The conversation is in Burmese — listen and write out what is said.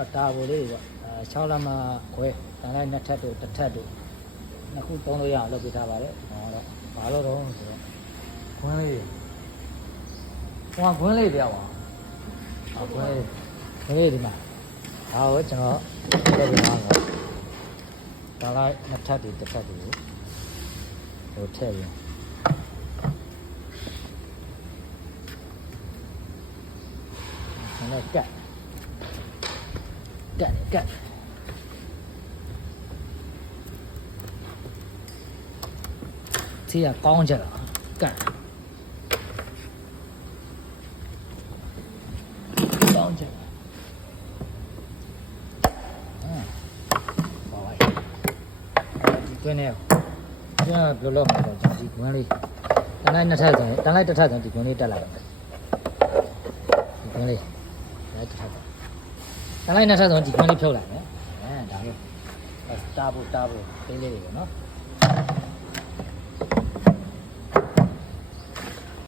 တော့တာဘိုလေးပေါ့6လမ်းမှာခွဲတန်လိုက်2ထပ်တို့1ထပ်တို့နှစ်ခုသုံးလို့ရအောင်လုပ်ပေးထားပါတယ်ဟောတော့ဘာလို့တော့ဆိုတော့ခွန်းလေးဟိုကခွန်းလေးပြောင်းပါခွန်းလေးဒီမှာဒါကိုကျွန်တော်လုပ်ပေးပါမယ်တန်လိုက်2ထပ်တို့1ထပ်တို့ဟိုထည့်ရင်ကတ်这也刚起来了，干，刚起来，好玩，对呢，这样不老嘛，讲几公里，当然那车子，当然这车子几公里得来，几公里，来这车子，当然那车子几公里漂亮的，然后，大步，对对对，喏。